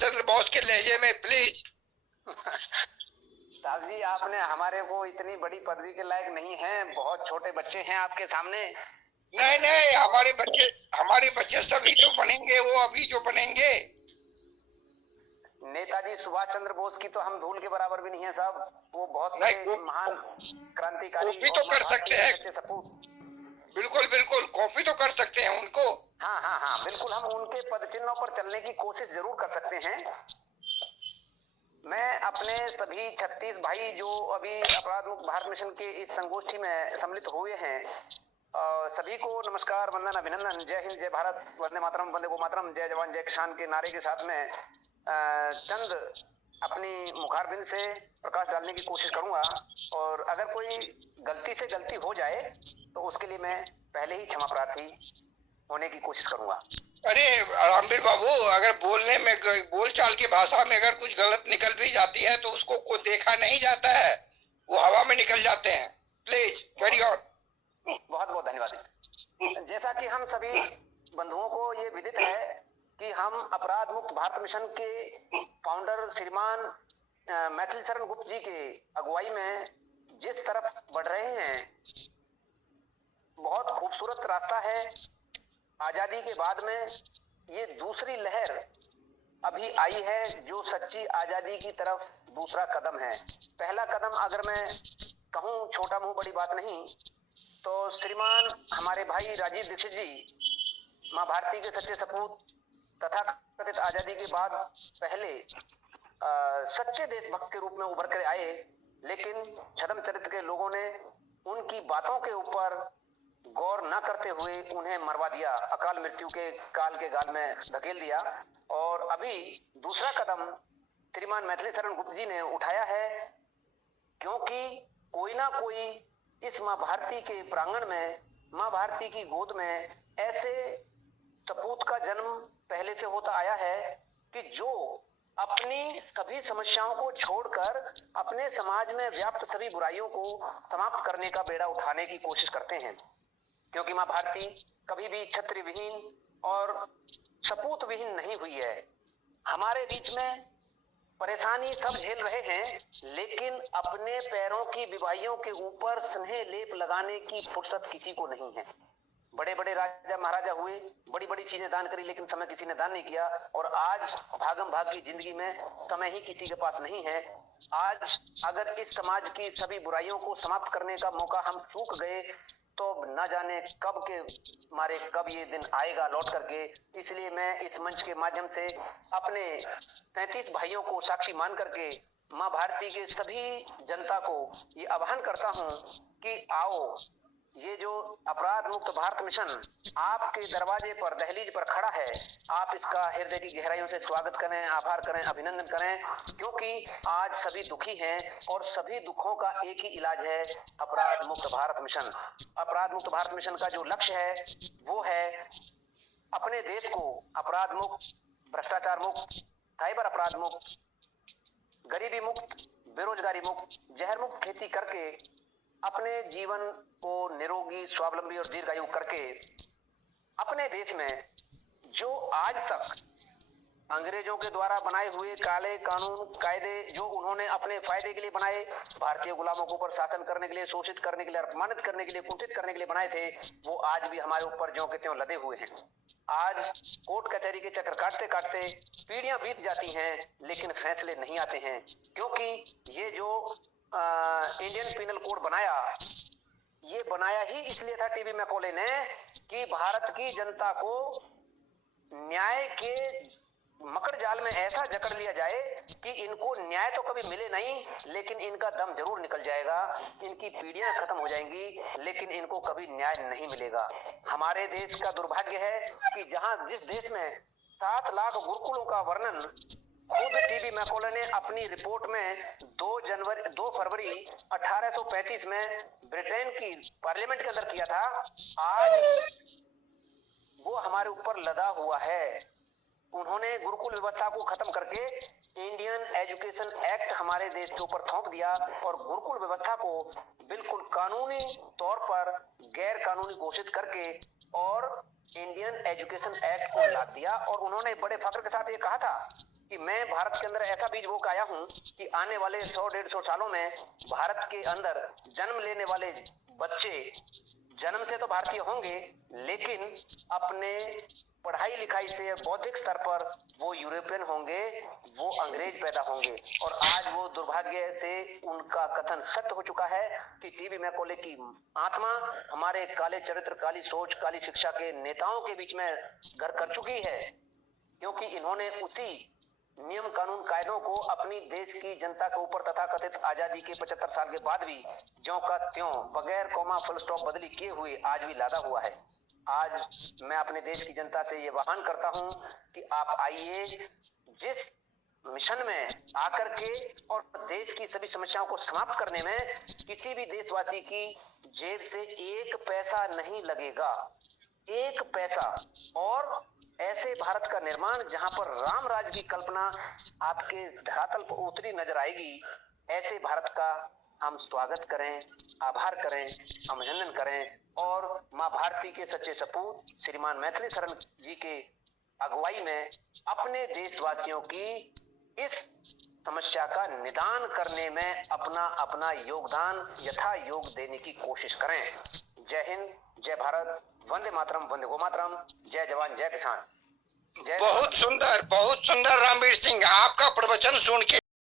चंद्र बोस के लहजे में, प्लीज। साहब जी, आपने हमारे को इतनी बड़ी पदवी के लायक नहीं हैं, बहुत छोटे बच्चे हैं आपके सामने। नहीं नहीं, हमारे बच्चे सभी तो बनेंगे, वो अभी जो बनेंगे। नेताजी सुभाष चंद्र बोस की तो हम धूल के बराबर भी नहीं है साहब। वो बहुत नहीं, महान क्रांतिकारी कॉपी तो कर सकते हैं। सच्चे सपूत। बिल्कुल बिल्कुल, कॉपी तो कर सकते हैं उनको। हाँ हाँ हाँ, बिल्कुल, हम उनके पद चिन्हों पर चलने की कोशिश जरूर कर सकते हैं। मैं अपने सभी 36 भाई जो अभी अपराध मुक्त भारत मिशन के इस संगोष्ठी में सम्मिलित हुए हैं, सभी को नमस्कार, वंदन, अभिनंदन। जय हिंद, जय भारत, वंदे मातरम, वंदे गो मातरम, जय जवान जय किसान के नारे के साथ में चंद अपनी मुखारबिंद से प्रकाश डालने की कोशिश करूंगा। और अगर कोई गलती से गलती हो जाए तो उसके लिए मैं पहले ही क्षमा प्रार्थी होने की कोशिश करूंगा। अरे रामवीर बाबू, अगर बोलने में, बोलचाल की भाषा में अगर कुछ गलत निकल भी जाती है तो उसको कोई देखा नहीं जाता है, वो हवा में निकल जाते हैं। Please carry on. बहुत बहुत धन्यवाद। जैसा कि हम सभी बंधुओं को ये विदित है कि हम अपराध मुक्त भारत मिशन के फाउंडर श्रीमान मैथिली शरण गुप्त जी के अगुवाई में जिस तरफ बढ़ रहे हैं, बहुत खूबसूरत रास्ता है। आजादी के बाद में ये दूसरी लहर अभी आई है जो सच्ची आजादी की तरफ दूसरा कदम है। पहला कदम अगर मैं कहूं, छोटा मुंह बड़ी बात नहीं, तो श्रीमान हमारे भाई राजीव दीक्षित जी मां भारती के सच्चे सपूत तथा कथित आजादी के बाद पहले सच्चे देशभक्त के रूप में उभर कर आए, लेकिन छद्म चरित्र के लोगों ने उनकी बातों के ऊपर गौर न करते हुए उन्हें मरवा दिया, अकाल मृत्यु के काल के गाल में धकेल दिया। और अभी दूसरा कदम श्रीमान मैथिली शरण गुप्त जी ने उठाया है, क्योंकि कोई ना कोई इस मां भारती के प्रांगण में, मां भारती की गोद में ऐसे सपूत का जन्म पहले से होता आया है कि जो अपनी सभी समस्याओं को छोड़कर अपने समाज में व्याप्त सभी बुराइयों को समाप्त करने का बेड़ा उठाने की कोशिश करते हैं। क्योंकि मां भारती कभी भी क्षत्रिय विहीन और सपूत विहीन नहीं हुई है। हमारे बीच में परेशानी सब झेल रहे हैं, लेकिन अपने पैरों की विवाहियों के ऊपर स्नेह लेप लगाने की फुर्सत किसी को नहीं है। बड़े बड़े राजा महाराजा हुए, बड़ी बड़ी चीजें दान करी, लेकिन समय किसी ने दान नहीं किया। और आज भागम भाग की जिंदगी में समय ही किसी के पास नहीं है। आज अगर इस समाज की सभी बुराइयों को समाप्त करने का मौका हम चूक गए तो न जाने कब के मारे कब ये दिन आएगा लौट करके। इसलिए मैं इस मंच के माध्यम से अपने 33 भाइयों को साक्षी मान करके मां भारती के सभी जनता को ये आह्वान करता हूं कि आओ, ये जो अपराध मुक्त भारत मिशन आपके दरवाजे पर, दहलीज पर खड़ा है, आप इसका हृदय की गहराइयों से स्वागत करें, आभार करें, अभिनंदन करें। क्योंकि आज सभी दुखी हैं और सभी दुखों का एक ही इलाज है, अपराध मुक्त भारत मिशन। अपराध मुक्त भारत मिशन का जो लक्ष्य है वो है अपने देश को अपराध मुक्त, भ्रष्टाचार मुक्त, साइबर अपराध मुक्त, गरीबी मुक्त, बेरोजगारी मुक्त, जहर मुक्त खेती करके अपने जीवन को निरोगी, स्वावलंबी और दीर्घायु करके अपने देश में जो आज तक अंग्रेजों के द्वारा बनाए हुए काले कानून कायदे जो उन्होंने अपने फायदे के लिए बनाए, भारतीय गुलामों के ऊपर शासन करने के लिए, शोषित करने के लिए, अपमानित करने के लिए, कुंठित करने के लिए बनाए थे, वो आज भी हमारे ऊपर ज्यों के त्यों लदे हुए हैं। आज कोर्ट कचहरी के चक्कर काटते काटते पीढ़ियां बीत जाती हैं, लेकिन फैसले नहीं आते हैं। क्योंकि ये जो इंडियन पिनल कोड बनाया, ये बनाया ही इसलिए था टीबी मैकॉले ने कि भारत की जनता को न्याय के मकर जाल में ऐसा जकड़ लिया जाए कि इनको न्याय तो कभी मिले नहीं, लेकिन इनका दम जरूर निकल जाएगा, इनकी पीढ़ियां खत्म हो जाएंगी, लेकिन इनको कभी न्याय नहीं मिलेगा। हमारे देश का दुर्भाग्य है कि जहां जिस देश में 7 लाख गुरुकुलों का वर्णन खुद टीबी मैकॉले ने अपनी रिपोर्ट में 2 फरवरी 1835 में ब्रिटेन की पार्लियामेंट के अंदर किया था, आज वो हमारे ऊपर लदा हुआ है। उन्होंने गुरुकुल व्यवस्था को खत्म करके इंडियन एजुकेशन एक्ट हमारे देश के ऊपर थोप दिया और गुरुकुल व्यवस्था को बिल्कुल कानूनी तौर पर गैर कानूनी घोषित करके और इंडियन एजुकेशन एक्ट को लाद दिया। और उन्होंने बड़े फख्र के साथ ये कहा था कि मैं भारत के अंदर ऐसा बीज बो के आया हूं कि आने वाले 100-150 सालों में भारत के अंदर जन्म लेने वाले बच्चे जन्म से तो भारतीय होंगे, लेकिन अपने पढ़ाई लिखाई से बौद्धिक स्तर पर वो यूरोपियन होंगे, वो अंग्रेज पैदा होंगे। और आज वो दुर्भाग्य से उनका कथन सत्य हो चुका है कि टीबी मैकॉले की आत्मा हमारे काले चरित्र, काली सोच, काली शिक्षा के नेताओं के बीच में घर कर चुकी है, क्योंकि इन्होंने उसी नियम कानून कायदों को अपनी देश की जनता के ऊपर तथाकथित आजादी के 75 साल के बाद भी ज्यों का त्यों बगैर कॉमा फुल स्टॉप बदली किए हुए आज भी लादा हुआ है। आज मैं अपने देश की जनता से ये आह्वान करता हूं कि आप आइए, जिस मिशन में आकर के और देश की सभी समस्याओं को समाप्त करने में किसी भी देशवासी की जेब से एक पैसा नहीं लगेगा, एक पैसा। और ऐसे भारत का निर्माण जहां पर राम राज्य की कल्पना आपके धरातल पर उतरी नजर आएगी, ऐसे भारत का हम स्वागत करें, आभार करें, अभिनंदन करें और मां भारती के सच्चे सपूत श्रीमान मैथिली शरण जी के अगुवाई में अपने देशवासियों की इस समस्या का निदान करने में अपना अपना योगदान यथा योग देने की कोशिश करें। जय हिंद, जय भारत, वंदे मातरम, वंदे गो मातरम, जय जवान जय किसान। बहुत सुंदर रामवीर सिंह, आपका प्रवचन सुन के